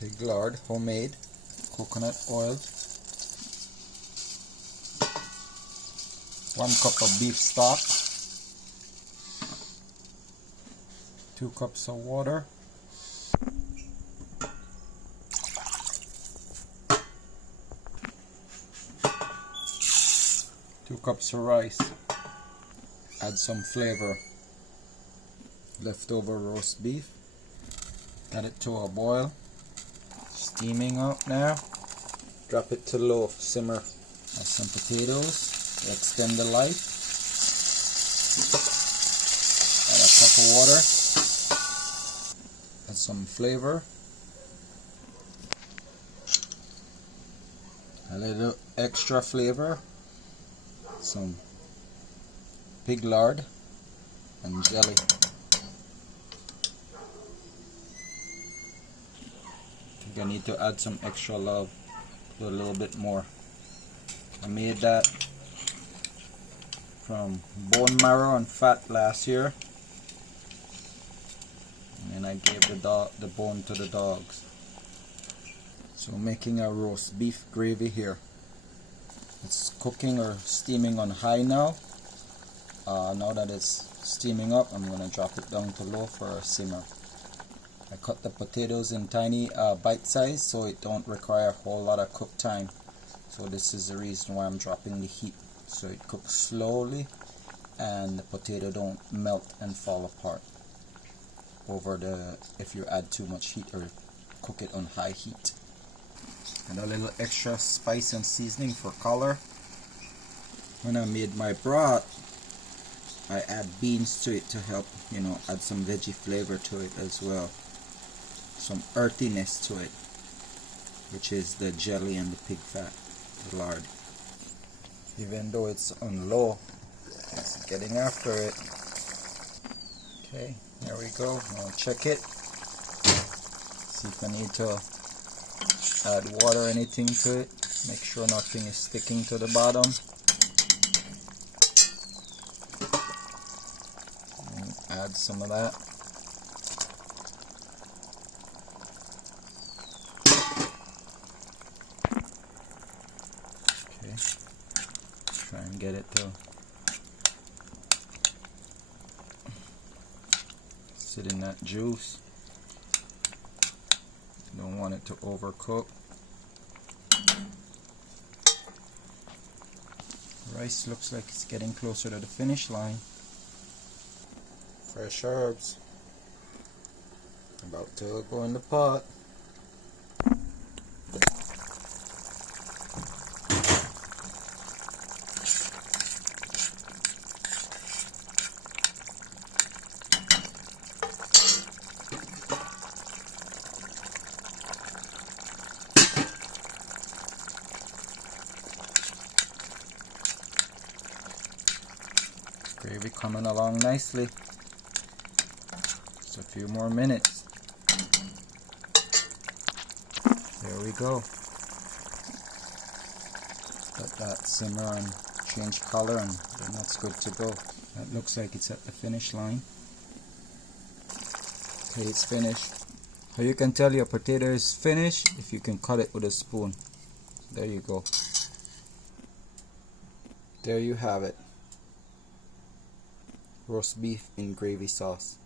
pig lard, homemade, coconut oil, 1 cup of beef stock, 2 cups of water, two cups of rice. Add some flavor. Leftover roast beef. Add it to a boil. Steaming up now. Drop it to low, simmer. Add some potatoes. Extend the life. Add a cup of water. Add some flavor. A little extra flavor. Some pig lard and jelly. I think I need to add some extra love, put a little bit more. I made that from bone marrow and fat last year, and then I gave the bone to the dogs. So making a roast beef gravy here. It's cooking or steaming on high now. Now that it's steaming up, I'm going to drop it down to low for a simmer. I cut the potatoes in tiny bite size so it don't require a whole lot of cook time. So this is the reason why I'm dropping the heat, so it cooks slowly and the potato don't melt and fall apart if you add too much heat or cook it on high heat. And a little extra spice and seasoning for color. When I made my broth, I add beans to it to help, add some veggie flavor to it as well. Some earthiness to it, which is the jelly and the pig fat, the lard. Even though it's on low, it's getting after it. Okay, there we go. I'll check it. See if I need to add water or anything to it. Make sure nothing is sticking to the bottom. And add some of that. Okay. Try and get it to sit in that juice. Don't want it to overcook. Rice looks like it's getting closer to the finish line. Fresh herbs. About to go in the pot. Gravy coming along nicely. Just a few more minutes. There we go. Let that simmer and change color, and then that's good to go. That looks like it's at the finish line. Okay, it's finished. How you can tell your potato is finished? If you can cut it with a spoon. There you go. There you have it. Roast beef in gravy sauce.